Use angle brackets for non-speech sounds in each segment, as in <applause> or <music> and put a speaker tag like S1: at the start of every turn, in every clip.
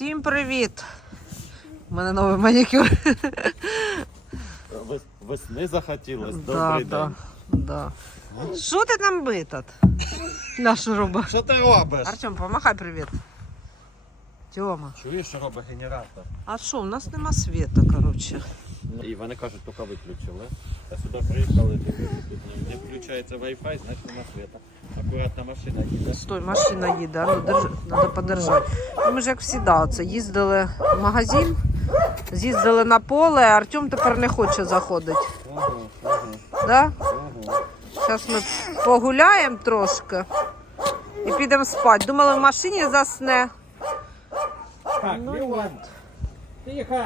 S1: Всім привіт! У мене новий манікюр.
S2: Вес- Весни захотілось.
S1: Да,
S2: Добрий
S1: да,
S2: день.
S1: да. Що ти там битат? Нашу робиш?
S2: Що ти робиш?
S1: Артем, помахай привіт. Тьома.
S2: Чуєш, що робить генератор?
S1: А що, у нас нема світа, коротше.
S2: І вони кажуть, тільки виключили. А сюди приїхали, не- не включається Wi-Fi, значить нема світа. Акуратна машина їде.
S1: Стой, машина їде, а ну, треба подержати. Ну, Ми ж як завжди, оце їздили в магазин, з'їздили на поле, а Артем тепер не хоче заходити.
S2: Ага, ага,
S1: Да?
S2: ага.
S1: Зараз ми погуляємо трошки і підемо спати. Думали, в машині засне.
S2: Так,
S1: Ну,
S2: Іван, тихо.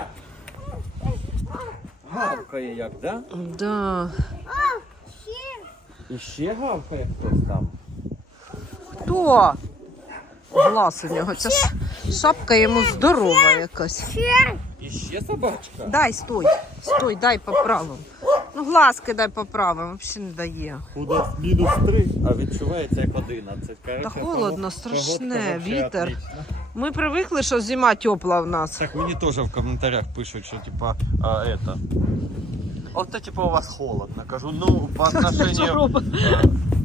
S2: Гавкає як, да?
S1: Да.
S2: І ще гавкає хтось там.
S1: Хто? Глаз у нього. Ця ш- шапка йому здорова якась.
S2: І ще собачка.
S1: Дай, стой, стой, дай по поправимо. Ну, глазки дай поправимо, взагалі не дає.
S2: У нас мінус 3, а відчувається як 11.
S1: Та холодно, страшне, вітер. Ми привикли, що зима тепла в нас.
S2: Так мені теж в коментарях пишуть, що типа а, это. То типа у вас холодно. Кажу, ну по отношению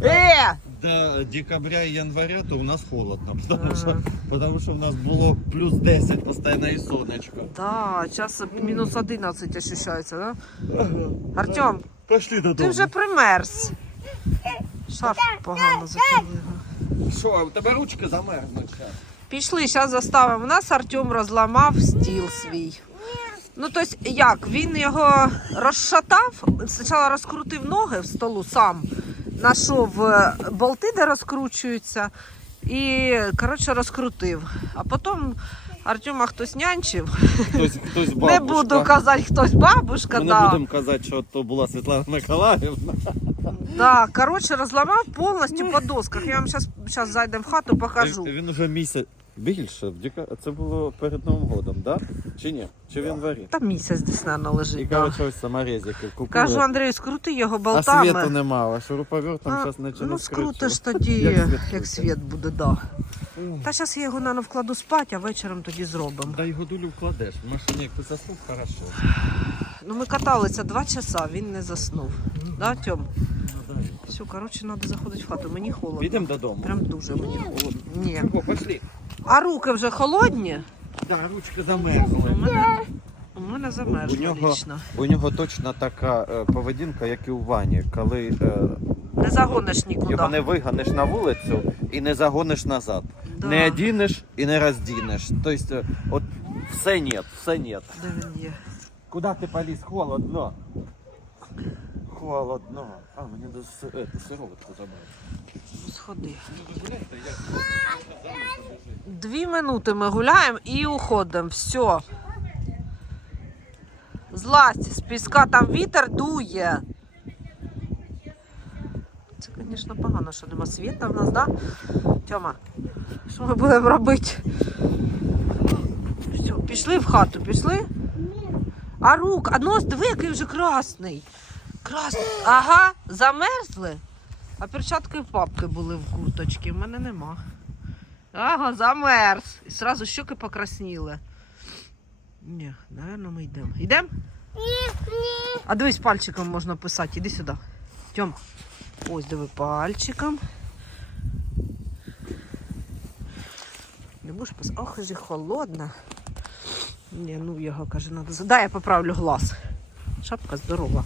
S1: Е!
S2: До декабря и января, то у нас холодно. <laughs> Потому що, потому що у нас було плюс 10 постійно і сонечко.
S1: Да, зараз мінус 11 ощущається, да? Артем,
S2: Пошли додому.
S1: ти вже примерз. Шарф погано закрили.
S2: Що, у тебе ручки замерзнуть.
S1: Пішли, зараз заставимо. У нас Артем розламав стіл свій. Ну, тобто, як? Він його розшатав, спочатку розкрутив ноги в столу сам, знайшов е, болти, де розкручуються, і, коротше, розкрутив. А потім Артема хтось нянчив.
S2: Хтось, хтось
S1: Не буду казати, хтось бабушка,
S2: Ми не
S1: да.
S2: будемо казати, що то була Світлана Миколаївна.
S1: Да, коротше, розламав повністю по досках. Я вам зараз, зайдемо в хату, покажу.
S2: Він уже місяць більше. Це було перед Новим годом, да? Чи ні? Чи в январі?
S1: Там місяць десь,
S2: І
S1: лежить. Да.
S2: коротше ось саморезики купили.
S1: Кажу, Андрію, скрути його
S2: а світу нема, а шуруповерт там
S1: А,
S2: зараз почне
S1: ну скрутиш тоді,
S2: Як
S1: як
S2: світ
S1: буде, да. Та зараз я його наверно, вкладу спати, а вечором тоді зробимо.
S2: Дай годулю вкладеш. В машині як ти заснув, хорошо.
S1: Ну ми каталися два часа, він не заснув. Да, Тьом? Все, коротше, треба заходити в хату. Мені холодно.
S2: Підемо додому.
S1: Прям дуже мені холодно. Ні.
S2: Чого, пошли.
S1: А руки вже холодні?
S2: Да, ручки
S1: У мене, у мене замерзло
S2: У нього-
S1: вічно.
S2: У нього точно така е, поведінка, як і у Вані, коли е,
S1: Не загониш нікуди.
S2: його не виганеш на вулицю і не загониш назад.
S1: Да.
S2: Не одінеш і не роздінеш. Тобто, е, от все нет, все нет.
S1: Де він є?
S2: Куда ти поліз? Холодно. Холодно. А, мені до сироватку забрати.
S1: Ну, Сходи. Дві минути ми гуляємо і уходимо. Все. Злазь, з піска там вітер дує. Це, звісно, погано, що нема світа в нас, да? Тьома, що ми будемо робити? Все, пішли в хату, пішли? А рук, а нос, диви, який вже красний. Красний. Ага, замерзли. А перчатки в папки були в курточці, в мене нема. Ага, замерз. І одразу щоки покрасніли. Ні, напевно, ми йдемо. Йдемо? А дивись, пальчиком можна писати. Іди сюди. Тьом. Ось диви пальчиком. Не будеш писати. Ох, же холодно. Ні, ну його каже, надо. за- Дай я поправлю глаз. Шапка здорова.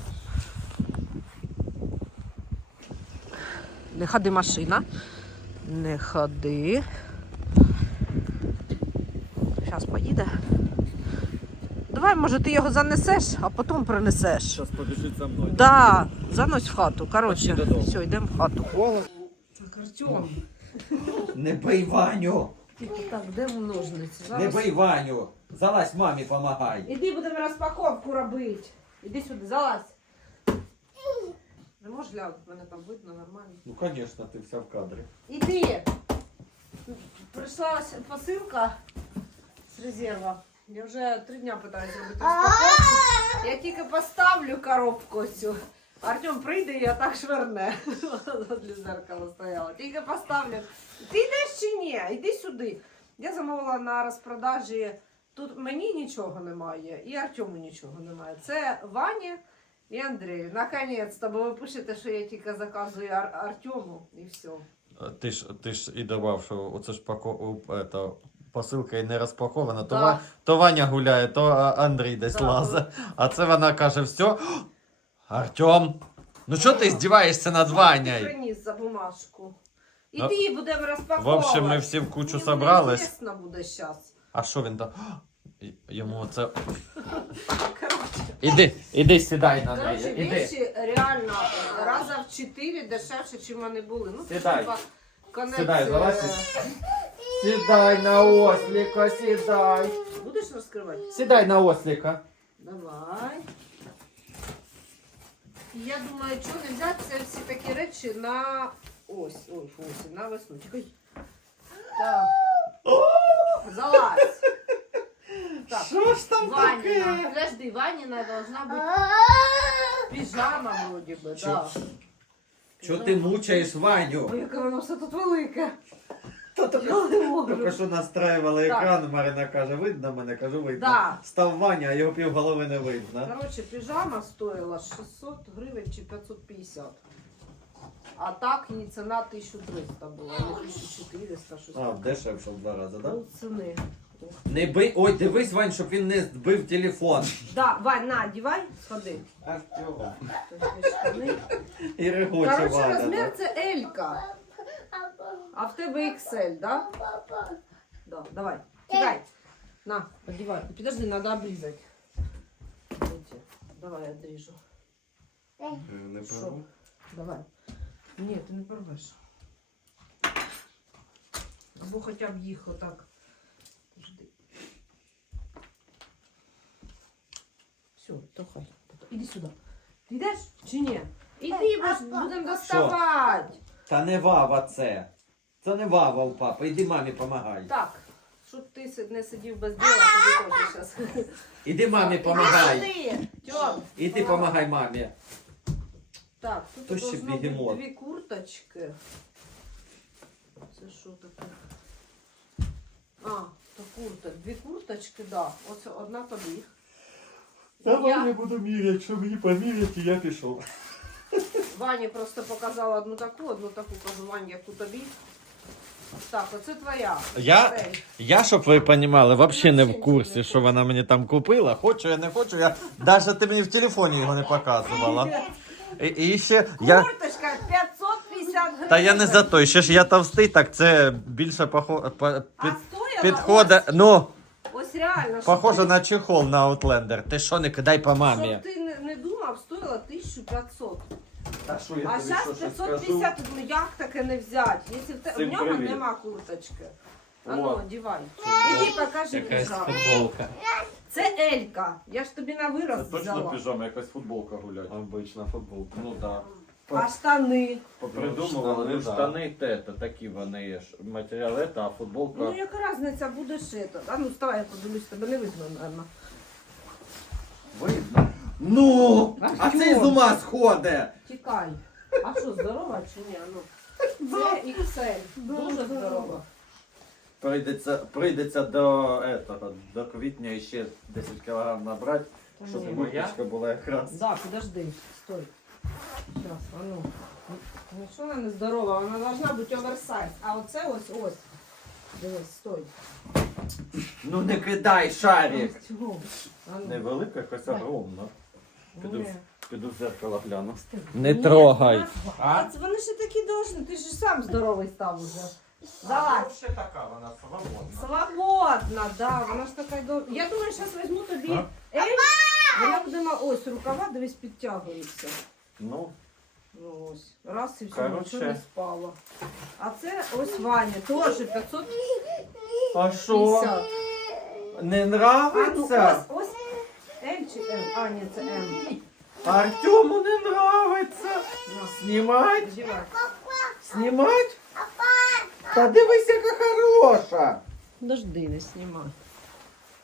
S1: Не ходи машина. Не ходи. Зараз поїде. Давай, може, ти його занесеш, а потім принесеш.
S2: Зараз побіжить за мною.
S1: Да, занось в хату. Коротше, все, йдемо в хату. Так, Артем,
S2: Не бий Ваню!
S1: так, де ножниці?
S2: Не бий Ваню! Залазь мамі, помагай!
S1: Іди будемо розпаковку робити. Іди сюди, залазь. Не можеш глянути, мене там видно нормально.
S2: Ну, звісно, ти вся в кадрі.
S1: Іди. Прийшла ось посилка з резерву. Я вже три дня питаюся зробити розпаковку. Я тільки поставлю коробку цю. Артем прийде і отак шверне. Вона Для зеркала стояла. Тільки поставлю. Ти йдеш чи ні? Іди сюди. Я замовила на розпродажі. Тут мені нічого немає, і Артему нічого немає. Це Ваня і Андрій. Наконець-то, бо ви пишете, що я тільки заказую Ар- Артему і все.
S2: Ти ж, ти ж і давав, що оце ж пако... это, посилка і не розпакована, то. Ва... то Ваня гуляє, то а, Андрій десь
S1: Да.
S2: лазить. А це вона каже, все. Артем, ну що ти здіваєшся над Ванею?
S1: Приніс за бумажку. І
S2: Ну,
S1: ти будемо
S2: В
S1: розпаковувати.
S2: общем, ми всі в кучу
S1: Мені
S2: собрались.
S1: Буде зараз.
S2: А що він там? Йому це. Іди, іди, сідай на
S1: короче
S2: неї. Іди.
S1: вещи реально раза в 4 дешевше, чим вони були. Ну, це
S2: Сідай.
S1: типа конець,
S2: Сідай,
S1: е,
S2: залазь. Сідай на осліка, сідай.
S1: Будеш розкривати?
S2: Сідай на осліка.
S1: Давай. Я думаю, що не взяти це всі такі речі на ось, ой, ось, на весну. Тихо. Так. Залазь. Так.
S2: Що ж там
S1: Ваніна. Подожди, Ваніна должна бути піжама вроді би, да.
S2: Чого ти мучаєш Ваню?
S1: Ой, яке воно все тут велике.
S2: Та тільки-
S1: Я не можу.
S2: Що настраювали
S1: Так.
S2: екран, Марина каже, видно мене, кажу, видно.
S1: Да.
S2: Став Ваня, а його півголови не видно.
S1: Короче, піжама стоїла 600 гривень чи 550. А так її ціна 1300 була, не 1400, щось.
S2: А,
S1: таке.
S2: дешевше в два рази, так?
S1: Пол ціни.
S2: Не бий. Ой, дивись, Вань, щоб він не збив телефон.
S1: Да, Вань, на, одівай, сходи.
S2: Артем. І регоче
S1: Короче,
S2: Ваня.
S1: розмір це Елька. А в тебе XL, да? Да, давай. Кидай. На, одевай. Подожди, надо обрезать. Эти. Давай, отрежу.
S2: Не
S1: Що?
S2: прорву.
S1: Давай. Ні, ти не порвеш. Або хоча б їх отак. Все, то хай. Іди сюди. Ти йдеш чи ні? Іди, бо будемо доставати.
S2: Та не вава це. Це не вава у папи. Іди мамі помагай.
S1: Так, щоб ти си- не сидів без діла, тобі теж зараз. <laughs>
S2: Іди мамі помагай.
S1: Іди, Тьом.
S2: Іди помагай мамі.
S1: Так, тут
S2: То ще
S1: должно бути
S2: бігемот.
S1: дві курточки. Це що таке? А, то курток. Дві курточки, да. Оце одна тобі. Я
S2: буду міряти, що мені поміряти, я пішов.
S1: Вані просто показала одну таку, одну таку кажу, Ваня, яку тобі. Так, оце твоя.
S2: Я,
S1: Цей.
S2: я, щоб ви розуміли, взагалі не в курсі, що вона мені там купила. Хочу, я не хочу, я навіть ти мені в телефоні його не показувала. І, і ще я.
S1: Курточка 550 гривень.
S2: Та я не за той, ще ж я товстий, так це більше похо... по-
S1: А
S2: під...
S1: стояла
S2: підходить. Ну,
S1: Ось, реально. щоб
S2: похоже
S1: ти-
S2: на чехол на Outlander. Ти що, не кидай по мамі.
S1: Щоб ти не, не думав, стоїла 1500.
S2: Та що
S1: А зараз 550, ну як таке не взяти? Якщо в, те... в нього
S2: привіт.
S1: нема курточки. А
S2: О.
S1: ну, одівай. Іди покажи піжаму.
S2: футболка.
S1: Це Елька. Я ж тобі на вираз взяла.
S2: піжама, якась футболка гулять. Обична футболка. Ну так.
S1: А штани?
S2: Придумували, ну штани те, то такі вони є ж. Матеріал це, а футболка.
S1: Ну яка різниця, будеш это. А ну вставай, я подивлюсь, тебе не видно, мабуть.
S2: Видно. Ну!
S1: А
S2: А цей з ума сходить!
S1: Тікай. А що, здорова чи ні? Ну. Це XL. Дуже здорова.
S2: Прийдеться, прийдеться до, этого, до квітня ще 10 кг набрати, щоб
S1: ні.
S2: була якраз.
S1: Да, подожди, стой. Сейчас, а ну. Ну що вона не здорова, вона должна бути оверсайз. А оце ось ось. Дивись, стой.
S2: Ну не кидай шарик!
S1: Ось цього. А ну.
S2: Невелика, якась огромна. Піду,
S1: Ні.
S2: піду в зеркало гляну.
S1: Ні,
S2: Не трогай.
S1: вона- А це вони ще такі должні, ти ж сам здоровий став уже. Давай.
S2: ще така, вона свободна.
S1: Свободна, да, вона ж така до. Я думаю, зараз візьму тобі.
S2: А?
S1: Ей, вона буде ма- ось рукава, дивись, підтягується.
S2: Ну,
S1: Ну ось. Раз і все,
S2: Короче.
S1: нічого не спало. А це ось Ваня, теж 550.
S2: а що? Не
S1: А ну
S2: нравиться?
S1: ось, ось. М чи М? А, ні, це М.
S2: Артему не нравиться.
S1: На,
S2: Знімать?
S1: одівай.
S2: Знімать? Та дивись, яка хороша.
S1: Дожди, не знімай.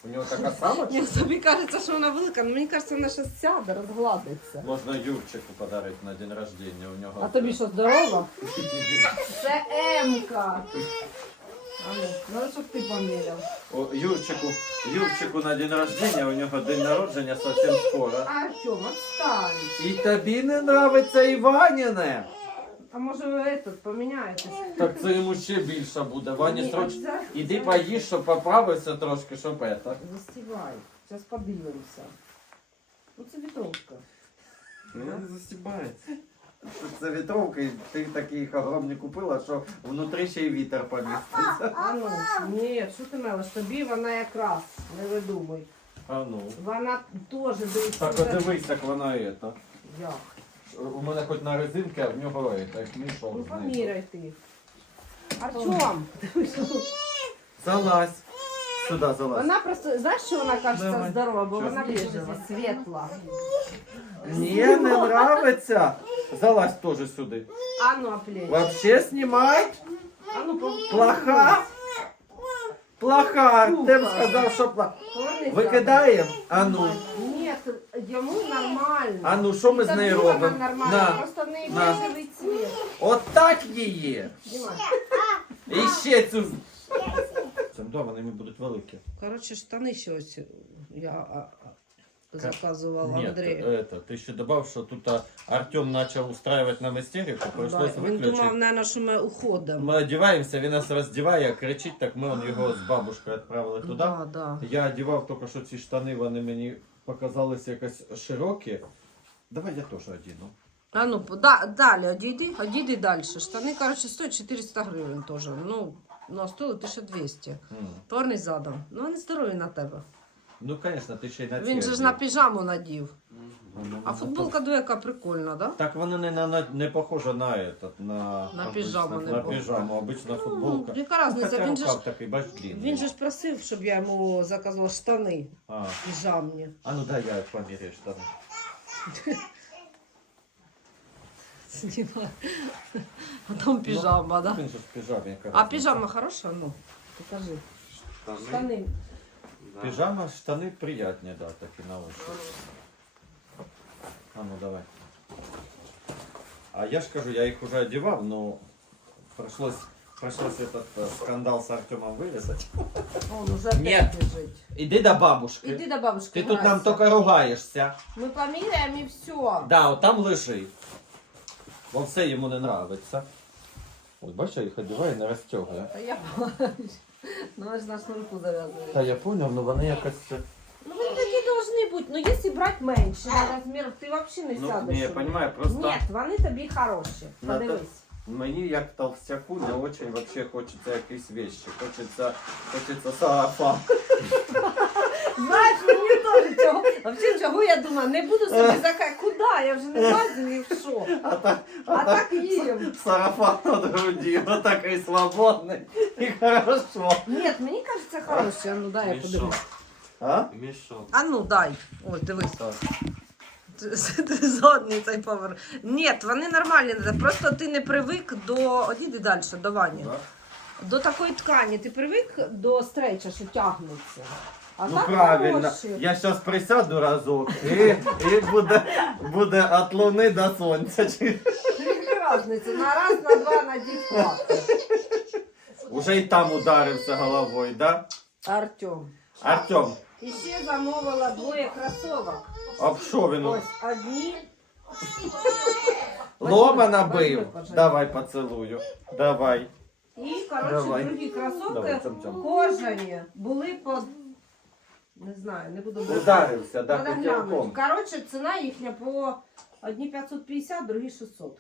S2: У нього така сама?
S1: Ні, тобі кажеться, що вона велика, але мені кажеться, вона ще сяде, розгладиться.
S2: Можна Юрчику подарити на день рождения. У нього
S1: А тобі що, здорова? Це М-ка. А ну, надо, щоб ти поміряв.
S2: О, Юрчику, Юрчику на день рождения, у нього день народження зовсім скоро.
S1: Артем, отстань.
S2: І тобі не нравиться Іваніне?
S1: А може ви этот поміняєтесь?
S2: Так це йому ще більше буде. Вані
S1: Ні,
S2: срочно.
S1: за-
S2: Іди
S1: за-
S2: поїж, щоб поправився трошки, щоб это.
S1: Застівай. Зараз подивимося. Ну це вітровка.
S2: Ну, не застібається. Це вітровка, і ти такий їх огромні купила, що внутрі ще й вітер поміститься.
S1: А ну, ні, що ти мелиш? Тобі вона якраз, не видумуй.
S2: А ну.
S1: Вона теж дивиться.
S2: Так от дивись, як вона это.
S1: Як?
S2: У мене хоч на резинки, а в нього это, як мішок
S1: Ну
S2: нею.
S1: поміряй ти. Артем!
S2: Залазь. Сюди залазь.
S1: Вона просто, знаєш, що вона кажеться
S2: Давай.
S1: здорова, бо
S2: Щас.
S1: вона біжева, світла.
S2: Ні, не нравиться. Залазь теж сюди.
S1: А ну, оплеч.
S2: Вообще знімай.
S1: А ну,
S2: Плоха. Плоха. Б сказав, що плоха.
S1: Повернися.
S2: Викидаємо? А ну
S1: Ні, йому нормально.
S2: А ну, що ми
S1: І
S2: з нею
S1: тобі вона
S2: робимо?
S1: Нормально,
S2: На.
S1: просто в неї
S2: На.
S1: бежевий цвіт.
S2: От так її.
S1: Знімай.
S2: І ще цю. Це да, вони будуть великі.
S1: Коротше, штани ще ось я а, а, заказувала
S2: Нет,
S1: Андрею.
S2: это, ты еще добавь, что тут а, Артем начал устраивать нам истерику, пришлось
S1: Да, Він
S2: выключить.
S1: думав, наверное, що ми уходимо.
S2: Ми одягаємося, він нас роздіває, кричить, так ми он його з бабушкою відправили туди.
S1: Да, да.
S2: Я одягав тільки що ці штани, вони мені показалися якось широкі. Давай я теж одіну.
S1: А ну, да, далі, одійди, одійди далі. Штани, коротше, стоять 400 гривень теж. Ну, ну, а стоїли 1200.
S2: М.
S1: Повернись задом. Ну, вони здорові на тебе.
S2: Ну, звісно, ти ще й на
S1: Він же ж на піжаму надів.
S2: Ну,
S1: А
S2: ну,
S1: футболка до яка прикольна, да?
S2: Так вона не, на, на, не похожа на этот, на,
S1: На
S2: обычно-
S1: піжаму не
S2: на
S1: похожа.
S2: піжаму, обична
S1: Ну,
S2: футболка.
S1: яка різниця,
S2: Хотя
S1: він же ж,
S2: рукав такий, бач, длинний.
S1: він же ж просив, щоб я йому заказувала штани
S2: А,
S1: піжамні.
S2: а ну дай я поміряю штани.
S1: Знімай. А там піжама, да?
S2: Він же в піжамі яка
S1: А
S2: разниця?
S1: піжама хороша? Ну, покажи. Штани.
S2: Пижама, штаны приятнее, да, таки на ощупь. А ну давай. А я ж кажу, я их уже одевал, но пришлось, пришлось этот э, скандал с Артемом вырезать. <laughs>
S1: Он уже опять
S2: Нет.
S1: лежить.
S2: Иди до бабушки.
S1: Іди до бабушки.
S2: Ты тут нам
S1: грайся.
S2: только ругаешься.
S1: Ми поміряємо і все.
S2: Да, от там лежи. Бо все йому не нравиться. От бачиш, я їх одягаю, не розтягую.
S1: Та я бачу. Ну, <laughs> аж на шнурку зав'язує.
S2: Та я зрозумів, ну вони якось...
S1: Ну, вони такі бути. Ну, якщо брати менше на розмір, ти взагалі не
S2: Ну,
S1: сядеш.
S2: ні, я розумію, просто...
S1: Ні, вони тобі хороші.
S2: Ну,
S1: Подивись.
S2: Мені як толстяку не очень вообще хочеться якісь вещи. Хочеться, хочеться сарафан.
S1: Знаєш, мені теж цього. Взагалі, чого я думаю, не буду собі закай. Куди? Я вже не бачу ні в що.
S2: А так, а
S1: А
S2: так
S1: так їм.
S2: сарафан от груді, вот такий свободний і хорошо.
S1: Ні, мені кажеться, хороші. А ну дай я подивлюсь.
S2: А?
S3: Мішок.
S1: А ну дай. Ой, дивись.
S2: Так.
S1: Ти- <laughs> Ти цей повер. Ні, вони нормальні. Просто ти не привик до. Одійди далі, до вані.
S2: Да.
S1: До такої ткані. Ти привик до стрейча, що тягнеться. А
S2: Ну
S1: так
S2: правильно.
S1: хороші.
S2: Я зараз присяду разок і, і буде, буде від луни до сонця.
S1: Яка різниця? На раз, на два, на дітька.
S2: Уже і там ударився головою, да?
S1: Артем.
S2: Артем,
S1: І ще замовила двоє кросовок.
S2: а що він?
S1: Ось одні. Возьми,
S2: набив. Давай поцілую. Давай.
S1: І, коротше,
S2: Давай.
S1: другі
S2: Давай,
S1: кросовки
S2: цьом-цьом.
S1: кожані були по. Не знаю, не буду.
S2: Ударився, да,
S1: Надо глянути. Коротше, ціна їхня по одні 550, другі 600.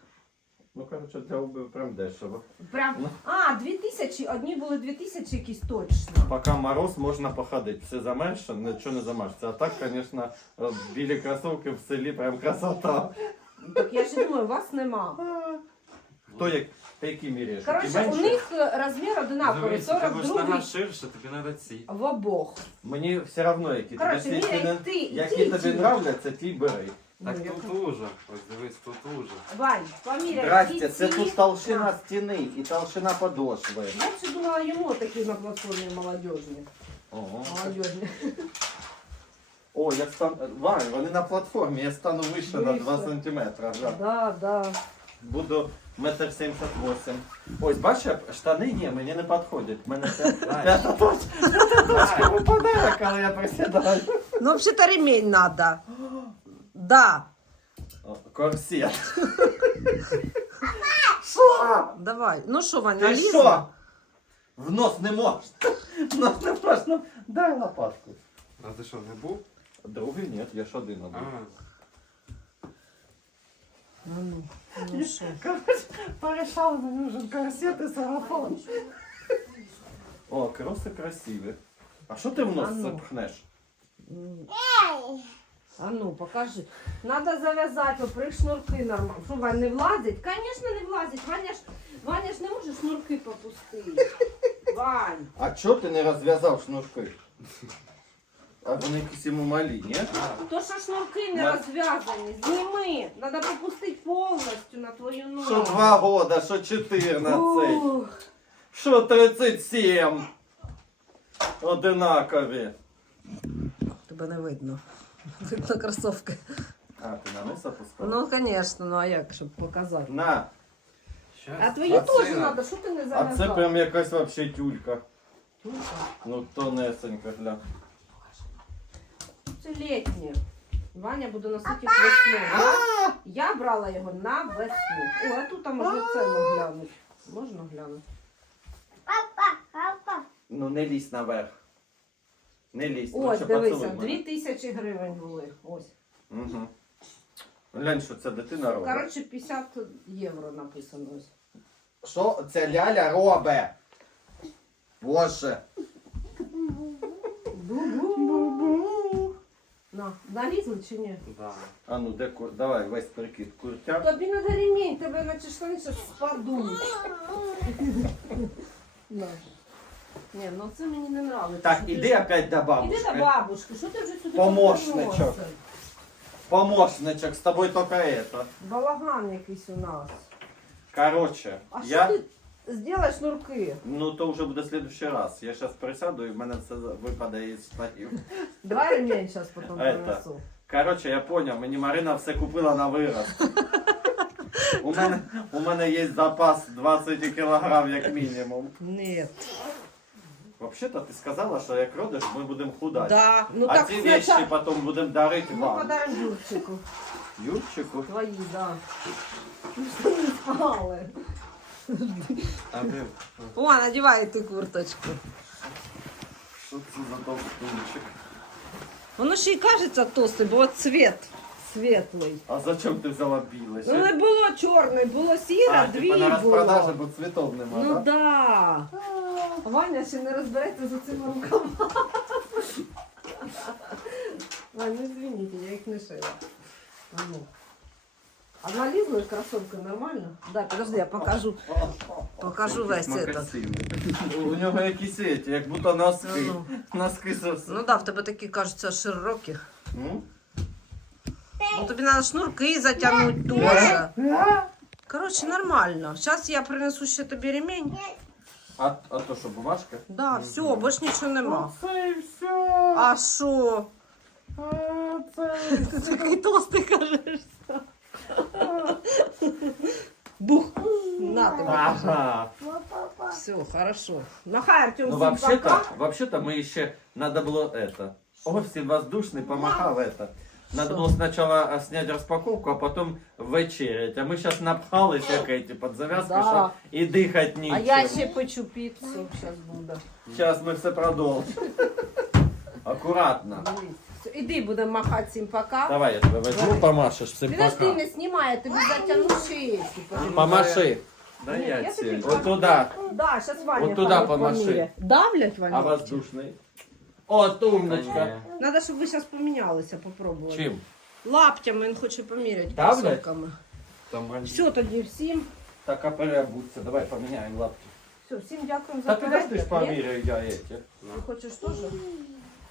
S2: Ну, коротше, для обуви прям дешево.
S1: Прям,
S2: Ну.
S1: а, 2000, одні були 2000 якісь точно.
S2: Поки мороз, можна походити. Все замерзше, нічого не замерзше. А так, звісно, білі кросовки в селі прям красота.
S1: Так я ще думаю, у вас нема.
S2: Хто як, ти які міряєш?
S1: Коротше, у них е, розмір одинаковий,
S3: тебе ж
S1: 42
S3: нога ширша, тобі треба ці.
S1: в обох.
S2: Мені все одно, які тобі,
S1: Коротше,
S2: які,
S1: міряй ти,
S2: які
S1: ті, і
S2: тобі
S1: ті.
S2: нравляться, ті бери.
S1: Ну,
S3: Так
S1: я
S3: тут
S1: кажу,
S3: уже. Ось дивись, тут уже.
S1: Вань, поміряй.
S2: Здрасте,
S1: ті,
S2: це
S1: ті.
S2: тут толщина стіни і толщина подошви.
S1: Я ще думала, йому такі на платформі молодіжні.
S2: Ого.
S1: Молодіжні.
S2: О, я стану. Вань, вони на платформі, я стану вище на 2
S1: Вище.
S2: сантиметри. Да.
S1: Да, да.
S2: Буду Метр 78. Ось, бачиш, штани ні, мені не підходять. У мене це <laughs> п'ята точка. П'ята точка випадає, коли я присідаю.
S1: Ну, взагалі-то ремень надо. <gasps> Да.
S2: О, Корсет. Що?
S1: Давай. Ну що, Ваня,
S2: Ти
S1: налізла?
S2: що? В нос не можеш. В нос не можна. Дай лопатку.
S3: А ти що, не був?
S2: Другий ні, я ж один
S3: А,
S2: обув.
S1: Ну, ну, ну що?
S2: Короче, порешал, мне нужен корсет и сарафан. О, кросы красивые. А что ты в нос
S1: А ну.
S2: запхнешь?
S1: М. А ну, покажи. Надо зав'язати, опри шнурки нормально. Що, Вань, не влазить? Звісно, не влазить. Ваня ж, Ваня ж не може шнурки попустити. Вань.
S2: А чё ты не развязал шнурки? А вони якісь йому малі, ні?
S1: То, що шнурки не
S2: Ма-
S1: розв'язані, зніми. Надо попустити повністю на твою ногу.
S2: Що два года, що 14,
S1: Ух.
S2: що 37. Одинакові.
S1: Тебе не видно. <laughs> Видно кросовки.
S2: А, ти на низ опускав?
S1: Ну, звісно, ну а як, щоб показати.
S2: На.
S1: А твої
S2: А
S1: теж
S2: це-
S1: треба, що ти не
S2: а це прям якась вообще тюлька.
S1: Тюлька.
S2: Ну, тонесенька, гля.
S1: Це літнє. Ваня буде носити їх весною. Я, я брала його на весну. О, а тут там можна ціну глянути. Можна глянути.
S2: Ну, не лізь наверх. Не лізь.
S1: Ось, дивися, дві тисячі гривень були. Ось.
S2: Угу. Глянь, що це дитина робить.
S1: Коротше, 50 євро написано ось.
S2: Що ця ляля робить? Боже.
S1: Бу-бу. На, налізли чи ні?
S3: Да.
S2: А ну, де кур... Давай, весь прикид. Куртяк.
S1: Тобі не ремінь, тебе наче штани зараз спадуть. На. <laughs> Ні, ну це мені не нравиться.
S2: Так,
S1: ти
S2: іди опять до
S1: Іди
S2: бабушки.
S1: до бабушки, що ти вже сюди
S2: Помощничок.
S1: приносиш?
S2: Помощничок, з тобою тільки это.
S1: Балаган якийсь у нас.
S2: Короче,
S1: А
S2: я...
S1: що ти зробиш шнурки?
S2: Ну, то вже буде следующий раз. Я зараз присяду і в мене це випаде із штанів.
S1: Давай ремень зараз потім
S2: Это.
S1: принесу.
S2: Короче, я понял, мені Марина все купила на вираз. У мене, у мене є запас 20 кілограм як мінімум.
S1: Ні.
S2: Вообще-то ти сказала, що як родиш, ми будемо худати.
S1: Да, ну
S2: а
S1: так
S2: ці вещи
S1: спочатку.
S2: потім будемо дарити
S1: Ми
S2: вам.
S1: подаримо Юрчику.
S2: Юрчику.
S1: Твої, да. Ну, що не спали.
S3: А де?
S1: О, надівай ти курточку.
S2: Що це за толстунчик?
S1: Воно ще й кажеться толстий, бо цвіт світлий.
S2: А зачем ти взяла біле?
S1: Ну не було чорної, було сіре,
S2: а,
S1: дві
S2: типа на
S1: було.
S2: розпродажі, бо цвітов нема,
S1: Ну
S2: да?
S1: да. Ваня ще не розбереться за цими руками. Ваня, ну извините, я їх не шила. А ну. А налізли кроссовки нормально? Да, подожди, я покажу. Покажу весь этот.
S3: Макасини.
S2: У нього якісь эти, як будто носки.
S1: Ну,
S2: Носки зовсім.
S1: ну да, в тебе такі кажуться широкі.
S2: Ну?
S1: Ну тобі треба шнурки затягнути теж. Коротше, нормально. Зараз я принесу ще тобі ремень.
S2: А, а то що, бумажка?
S1: Да, все, більш нічого нема.
S2: Це і все.
S1: А що?
S2: А, це...
S1: Ти такий толстий кажеш. Бух. На тебе.
S2: Ага.
S1: Все, хорошо. Махай, Артем,
S2: Ну,
S1: всім
S2: вообще-то,
S1: пока.
S2: вообще-то мы еще надо было это. Овсин воздушный помахал это. Надо
S1: Что?
S2: было сначала а, снять распаковку, а потом вечерять. А мы сейчас напхали всякое эти под завязку,
S1: Да.
S2: что и дыхать нечем.
S1: А я ще печу піцу, зараз буде.
S2: Сейчас мы все продолжим. Аккуратно.
S1: Дивись. Все, Іди, будемо махати всім пока.
S2: Давай я тебе возьму,
S1: Давай.
S2: помашешь всем
S1: Підожди,
S2: пока.
S1: не знімай, я тобі затягну шейки.
S2: Помаши.
S3: Да
S1: Ні,
S3: я
S1: я тобі
S3: ці.
S2: Вот туда.
S1: Да, зараз Ваня
S2: Вот туда
S1: хай
S2: помаши.
S1: поміє. Давлять, Ваня?
S2: А воздушный? От умничка.
S1: Надо, щоб ви зараз помінялися, попробували.
S2: Чим?
S1: Лаптями він хоче поміряти. Кросовками.
S3: Там.
S1: Все, тоді всім.
S2: Так, а переобуться. Давай поменяем лапки.
S1: Все, всім дякуємо
S2: Да
S1: за
S2: подожди ж
S1: перегляд. Ні?
S2: померяю я эти.
S1: Ти хочеш теж?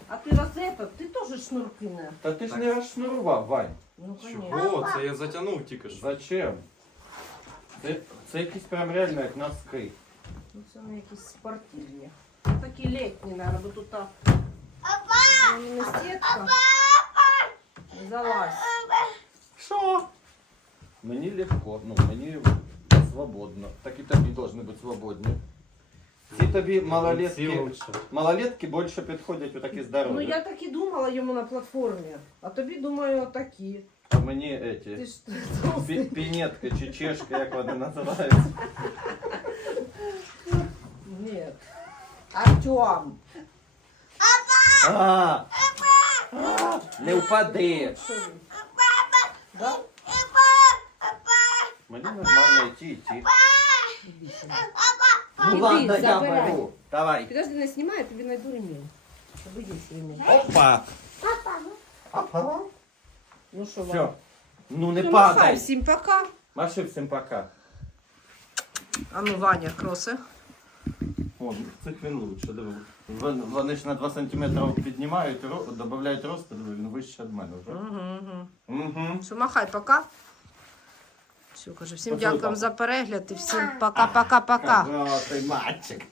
S1: А ти раз это, ти теж шнурки не.
S2: Та ти ж не розшнурував, Вань.
S1: Ну, конечно.
S3: Чого? Це я затягнув тільки що.
S2: Зачем? Це, це якісь прям реально як носки.
S1: Ну, це вони якісь спортивні. Такі літні, наверное, бо тут та... Ну, не сітка. Залазь.
S2: Що? Мені легко, ну мені свободно. Так і тобі повинні бути свободні. Ці тобі
S3: Ці
S2: малолетки,
S3: лучше.
S2: малолетки більше підходять у такі здорові.
S1: Ну я так і думала йому на платформі. А тобі думаю, отакі.
S2: А мені эти,
S1: Ти ж
S2: пі- пінетка чи чешка, як вони називаються.
S1: Ні. Артем.
S2: А, а, не впади.
S1: Що ви? Да?
S2: Мені нормально йти, йти. Ну
S1: Іди,
S2: ладно, я
S1: забирай.
S2: беру. Давай.
S1: Підожди, не знімай, я тобі знайду ремінь. Щоб є ремінь.
S2: Опа. Опа.
S1: Ну що,
S2: Все.
S1: вам?
S2: Ну не
S1: Ну, махай,
S2: падай.
S1: всім пока.
S2: Маши всім пока.
S1: А ну, Ваня, кроси.
S2: О, цих він лучше, диви. Вон- Вони ж на 2 см піднімають, ро- додають рост, диви, він вище від мене вже.
S1: Угу, угу.
S2: Угу.
S1: Все, махай, пока. Все, кажу, всім
S2: Поцілуй
S1: дякуємо за перегляд і всім пока-пока-пока.
S2: Хороший мальчик.